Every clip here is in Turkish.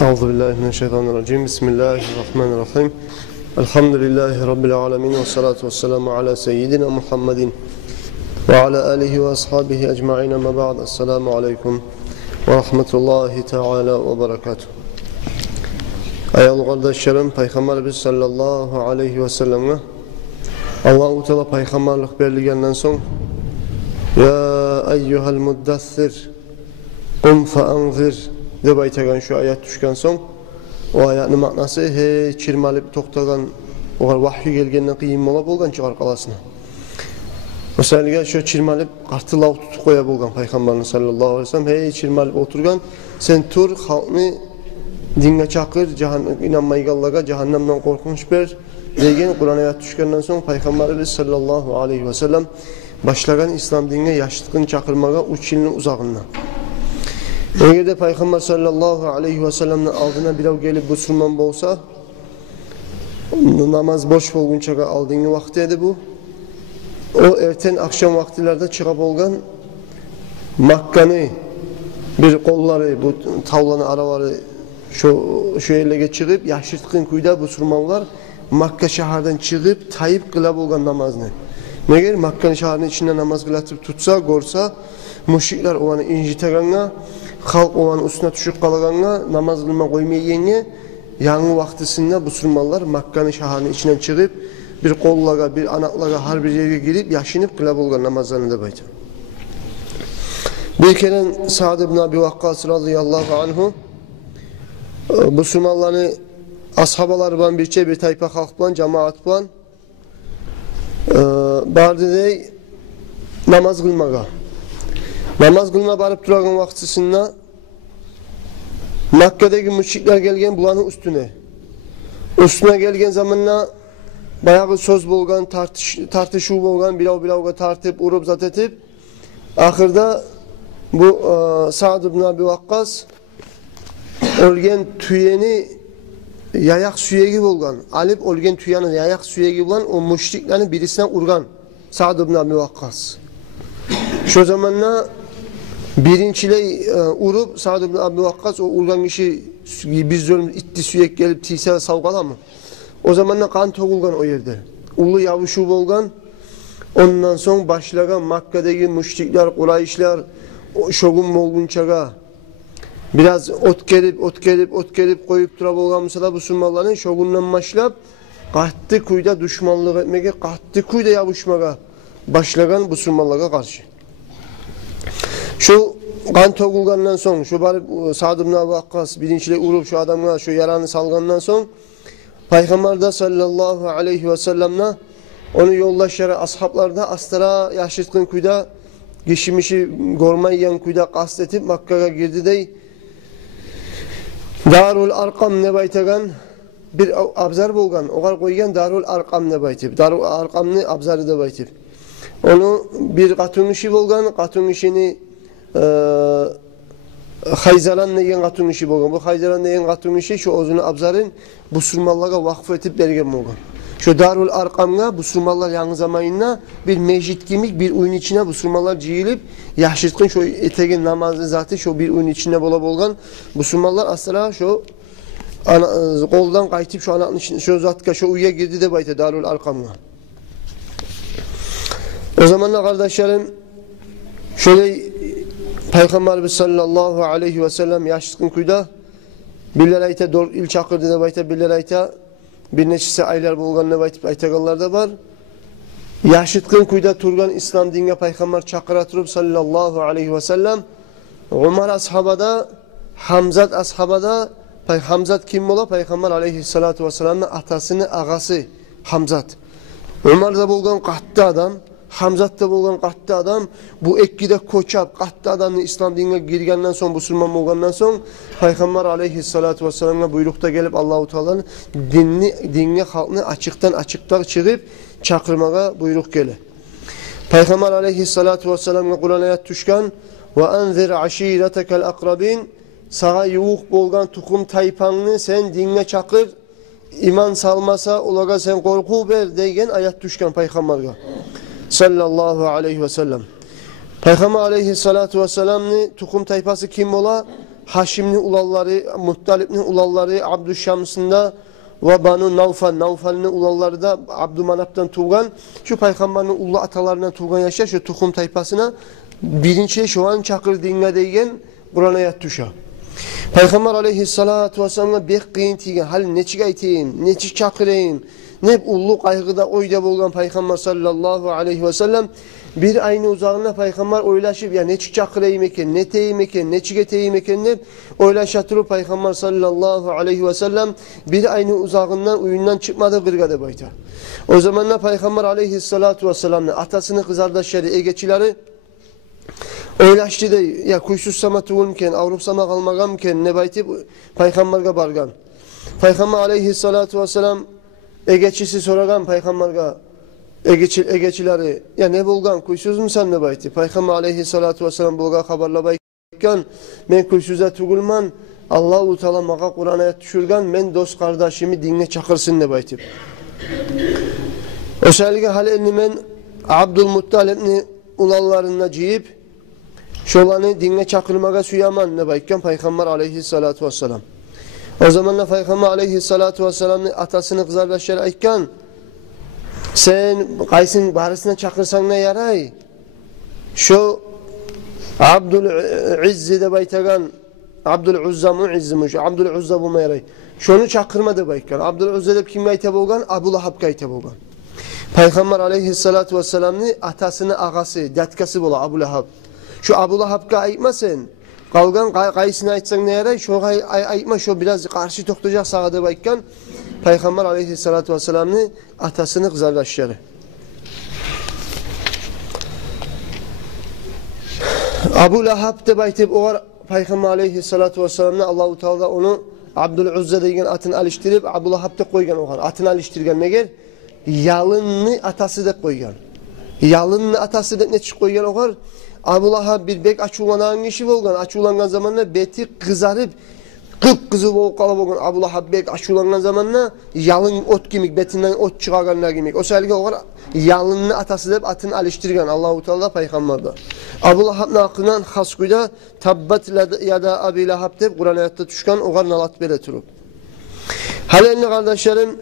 Euzubillahimineşşeytanirracim. Bismillahirrahmanirrahim. Elhamdülillahi Rabbil alemin. Ve salatu ve selamu ala seyyidina Muhammedin ve ala alihi ve ashabihi ecma'in ama ba'd. Esselamu aleyküm ve rahmetullahi teala ve berekatuhu. Ayol kardeşlerim, Peygamberimiz sallallahu aleyhi ve sellem'e Allah-u Teala peygamberlik berligenden son ya eyyuhel muddathir kum fe'anzir deb aytagan şu ayet düşken son o ayetning ma'nosi hiç çirmalib to'xtagan olar vahyi kelgandan qiyin bo'lgan chiqar qalasini. Masalan, şu çirmalib qartilav tutib qo'ya bo'lgan payg'ambarimiz sallallohu alayhi vasallam hey çirmalib o'tirgan sen tur xalqni dinga chaqir, jahannamga inanmayganlarga jahannamdan qo'rqinch ber degan Qur'on oyat tushgandan so'ng payg'ambarimiz sallallohu alayhi vasallam başlagan islom diniga yoshliqni chaqirmaga 3 yilning uzog'idan. Eğer de Peygamber sallallahu aleyhi ve sellem'in aldığına birov gelip Müslüman olsa, namaz boş olgunca aldığını vakti edi bu. O erten akşam vaktilerde çıkıp olgan Makka'nı bir kolları, bu tavlanı araları şu yerle geçirip yaşırtkın kuyda Müslümanlar Makka şehirden çıkıp Tayyip kılab olgan namazını. Meğer Makka'nın şehirinin içinde namaz kılatıp tutsa, gorsa, müşrikler o anı inciteganına, halk o anı üstüne düşüp kalaganga, namaz kılma koymayayenge, yanı vaktisinde Müslümanlar Makka'nın şehirinin içinden çıkıp bir kollaga, bir anaklara her bir yere girip yaşınıp kılab olgan namazlarını da baydı. Bir kere Sa'd ibn Abi Waqqas radıyallahu anhu Müslümanların ashabaları bir tayfa halk bilan, cemaat bilan bardı dey namaz kılmaga. Namaz kılma barıp durağın vaktisinde Makka'daki müşrikler gelgen bulanın üstüne. Üstüne gelgen zamanla bayağı söz bolgan, tartışu bolgan, bilav tartıp, urup zat etip ahırda bu Sa'd ibn Abi Waqqas ölgen tüyeni yayak süyegi bolgan. Alip ölgen tüyeni yayak süyegi bolan o müşriklerin birisine urgan Sa'd ibn Abi Waqqas. Şu zamanla birinçile urup Sa'd ibn Abi Waqqas o urgan kişi biz diyorum itti süyek gelip tiyse savgala mı? O zamanla kan toğulgan o yerde. Ulu yavuşu bolgan. Ondan son başlagan Makka'daki müşrikler, Kureyşler şogun bolgunçaga biraz ot gelip koyup dura bolgan mesela Müslümanların şogundan başlap qahtı kuyda düşmanlık etmege, qahtı kuyda yavuşmaga başlagan Müslümanlara karşı. Şu kan toğulgandan son, şu barıp Sa'd ibn Abi Waqqas birinçile urup şu adamga şu yaranı salgandan son Peygamber de sallallahu aleyhi ve sellem'le onu yoldaşları ashablarda astara yaşıtkın kuyda geçmişi gormayyan kuyda kastetip Makka'ya girdi dey Darul Arqam ne baytagan bir abzar bolgan oğar koygan Darul Arqam ne baytip Darul Arqam'ni abzarı da baytip onu bir katun işi bolgan katun işini Hayzaran degen katun işi bolgan bu Hayzaran degen katun işi şu ozunu abzarın Müslümanlara vakf etip bergen bolgan şu Darul Arqam'a Müslümanlar yanı zamanında bir mecit kimik bir oyun içine Müslümanlar ciyilip yaşıtkın şu etegen namazı zatı şu bir oyun içine bola bolgan Müslümanlar asla şu koldan qaytip şu anakın içine şu zatka şu uya girdi de bayta Darul Arqam'a. O zamanlar kardeşlerim şöyle Peygamberimiz sallallahu aleyhi ve sellem yaşlıkın kuyda birler ayta 4 il çakırdı da bayta birler ayta bir neçesi aylar bolganına baytip aytaganlar da var. Yaşlıkın kuyda turgan İslam dinine Peygamber çakıra turup sallallahu aleyhi ve sellem Umar ashabada Hamzat ashabada Hamzat kim ola? Peygamber aleyhissalatu vesselam'ın atasının ağası Hamzat. Umar da bolgan qahtı adam Hamzat'ta bolgan qahtı adam bu ekkide koçap qahtı adamın İslam dinine girgenden son Müslüman bolgandan son Peygamber aleyhissalatu vesselam'a buyrukta gelip Allahu Teala'nın dinine halkını açıktan çıkıp çakırmaga buyruk gele. Peygamber aleyhissalatu vesselam'a Kur'an ayet düşkan ve enzir aşiretekel akrabin sağa yuğuk bolgan tukum taypanını sen dinine çakır iman salmasa olaga sen korku ver degen ayet düşkan Peygamber'e sallallahu aleyhi ve sellem. Peygamber aleyhissalatu vesselam'ın tukum tayfası kim ola? Haşimni ulalları, Muttalibni ulalları Abdüşşamsında ve Banu Nawfal, Nawfal'ni ulalları da Abdümanap'tan tuğan, şu peygamberin ulu atalarından tuğan yaşa, şu tukum tayfasına birinci şu an çakır dinle deygen Kur'an'a yat düşa. Peygamber aleyhissalatu vesselam'a bek kıyın tigen, hal neçik aytayın, neçik çakırayın, ne ulu kaygıda oyda bolgan Peygamber sallallahu aleyhi ve sellem bir aynı uzağına Peygamber oylaşıp ya neçik çakırayım eken, ne teyim eken, neçik eteyim eken ne oylaşatırı Peygamber sallallahu aleyhi ve sellem bir aynı uzağından uyundan çıkmadı kırgadı bayta. O zamanla Peygamber aleyhissalatu vesselam'ın atasını kızardaşları, egeçileri oylaştı da ya kuysuz sama tuğulmken, avrup sama kalmagamken ne bayti Peygamber'e bargan. Peygamber aleyhissalatu vesselam egeçisi soragan Peygamber'e egeçileri ya ne bulgan kuysuz mu sen ne bayti? Peygamber aleyhissalatu vesselam bulga haberla baykan men kuysuza tuğulman Allah-u Teala mağa Kur'an'a düşürgan men dost kardeşimi dinle çakırsın ne bayti. Özellikle hal elini men Abdülmuttalibni ulallarına ciyip şolanı dinle çakırmaga suyaman ne baykan Peygamber aleyhissalatu vesselam. O zamanla Peygamber aleyhissalatu vesselam'ın atasını kızardaşlar aykan sen kaysın barısına çakırsan ne yaray? Şu Abdül'Izzi de baytagan Abdül'Uzza mu'izzimuş. Abdül'Uzza bu yaray. Şunu çakırma da baykan. Abdül'Uzza de kim ayta bolgan? Abu Lahab ayta bolgan. Peygamber aleyhissalatu vesselam'ın atasını ağası, datkası bola Abu Lahab. Şu Abu Lahab'a aytmasın. Kalgan kaysını aytsan ne yaray? Şu aytma şu biraz karşı toklayacak sağda baykan. Peygamber aleyhissalatu vesselam'ın atasını kızardaşları. Abu Lahab de baytib o Peygamber aleyhissalatu vesselam'ın Allah-u Teala onu Abdül'Uzza degen atını alıştırıp Abu Lahab'da koygan oğan. Atını alıştırgan neger? Yalınını atası da koygan. Yalınını atası da ne çık koygan oğan? Abu Lahab bir bek açulanan kişi bolgan. Açulanan zamanla beti kızarıp kıpkızıl bolup kalıp bolgan. Abu Lahab bek açulanan zamanla yalın ot gimik, betinden ot çıkarganlar gimik. O selge oğan yalınını atası da atını alıştırgan. Allah-u Teala Peygamber'de. Abu Lahab'ın hakkından haskuyda tabbat yada Abi Lahab deyip Kur'an ayette düşkan oğan nalat bele turup. Halilini kardeşlerim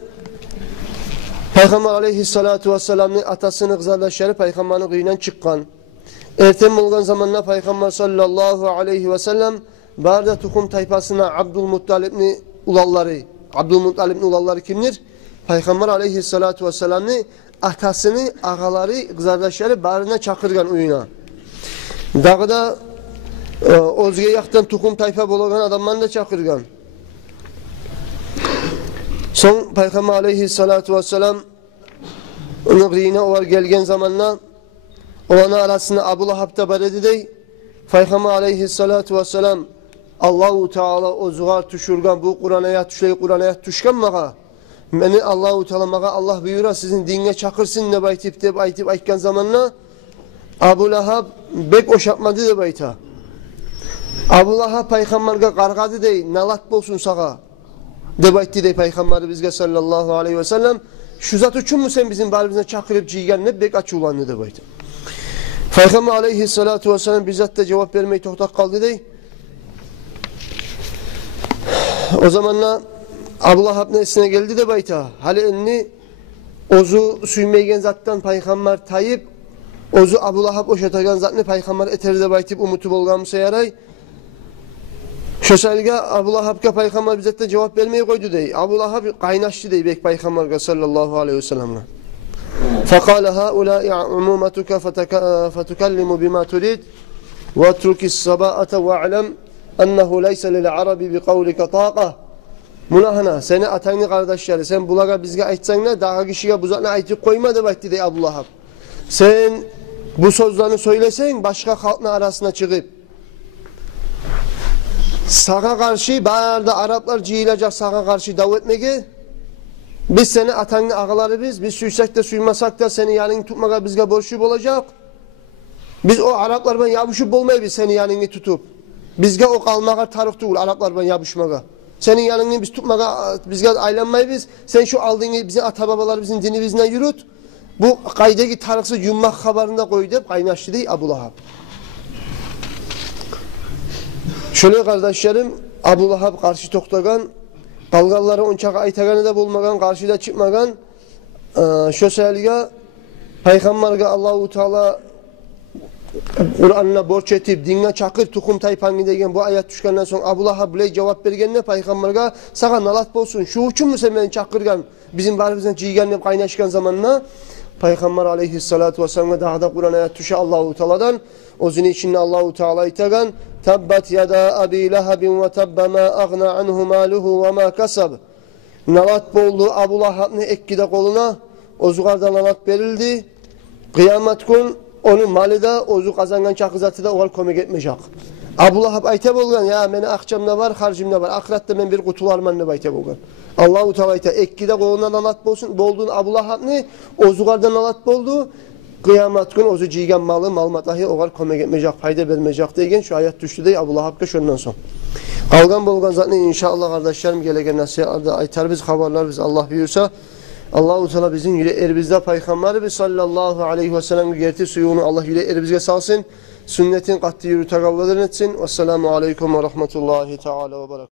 Peygamber aleyhissalatu vesselam'ın atasını kızardaşları Peygamber'in kıyından çıkkan. Ertem olgan zamanla Peygamber sallallahu aleyhi ve sellem barda tukum tayfasına Abdülmuttalibni ulalları kimdir? Peygamber aleyhissalatu vesselam'ın atasını, ağaları, kızardaşları barına çakırgan uyuna. Dağda özge yaktan tukum tayfa bolagan adamman da çakırgan. Son Peygamber aleyhissalatu vesselam onun riyine ovar gelgen zamanla Oğlanın arasında Abu Lahab'da baredi dey. Peygamber aleyhissalatu vesselam Allah-u Teala o zuğar tuşurgan bu Kur'an'a tuşkan mağa. Meni Allah-u Teala mağa Allah buyura sizin dinle çakırsın ne baytip de baytip aytkan zamanla Abu Lahab bek oşapmadı de bayta. Abu Lahab Peygamber'e qarqadı dey nalat bolsun sağa. De baytti dey Peygamber bizge sallallahu aleyhi ve sellem şu zat üçün mü sen bizim barımıza çakırıp ciygen ne bek açulanlı de bayta. Peygamber aleyhissalatu vesselam bizzat da cevap vermeyi tohtak kaldı dey. O zamanla Abu Lahab nesine geldi de bayta. Hali elini ozu süymeygen zattan Peygamber tayip ozu Abu Lahab oşatagan zatını Peygamber eteri de baytip umutu bolgamısa yaray. Şöselge Abu Lahab'ka Peygamber bizzat da cevap vermeyi koydu dey. Abu Lahab kaynaştı dey bek Peygamber sallallahu aleyhi ve sellem'le. فقال هؤلاء عمومتك فتكلم بما تريد واترك السباءة واعلم أنه ليس للعرب بقولك طاقة. Mulahana seni atayını kardeşleri sen bulaga bizge aytsan ne dağa kişiye buzatına aytıp koyma da baktı dey Abu Lahab. Sen bu sözlerini söylesen başka halkla arasına çıkıp sağa karşı bağırda Araplar cihilacak sağa karşı davetmege biz seni atanlı ağaları biz suysek de suymasak da seni yanını tutmaka bizge borçlu olacak. Biz o Araplarla yapışıp olmayı biz seni yanını tutup. Bizge o kalmaka tarık değil Araplarla yapışmaka. Senin yanını biz tutmaka bizge aylanmayı biz. Sen şu aldığını bizim atababalar bizim dini bizden yürüt. Bu kaydaki tarıksı yummak haberinde koydu hep kaynaştı değil Abu Lahab. Şöyle kardeşlerim, Abu Lahab karşı toktagan, kalgalları onçağı aytaganı da bulmagan, karşıda çıkmagan, şu selga Peygamberge Allahu Teala Kur'an'ına borç etip dinle çakır tukum taypangi degen bu ayet düşkenden sonra Abu Lahab bile cevap bergenine Peygamberge sana nalat bolsun şu uçun mu sen beni çakırgan bizim barımızdan ciygenle kaynaşkan zamanına Peygamber aleyhissalatu vesselam'a daha da Kur'an ayet düşe Allahu Teala'dan o zini içinde Allahu Teala itagan tabbat yada abi lahabin ve tabba ma agna anhu maluhu ve ma kasab nalat boldu Abu Lahab'ın ekkide koluna ozugardan nalat verildi kıyamet gün onun malı da ozu kazangan çakızatı da oğal kömek etmeyecek. Abu Lahab ayta bolgan ya meni akçamda var, harcımda var. Ahirette men bir kutularman ne ayta bolgan. Allahu Teala ayta ekkide kolundan alat bolsun. Bolduğun Abu Lahab ne? Ozugardan alat boldu. Kıyamet gün ozu ciygen malı malmatahi oğal kömek etmeyecek, fayda vermeyecek degen şu ayet düştü de Abu Lahab'ka şundan son. Kalgan bolgan zaten inşallah kardeşlerim gelegen nasihatlerde aytar biz haberler biz Allah buyursa Allahu Teala bizim yüreğimizde Peygamberimiz sallallahu aleyhi ve sellem gerti suyunu Allah yüreğimizge salsın. Sünnetin katı yürü tagavveden etsin. Vesselamu aleyküm ve rahmetullahi teala ve berekatuhu.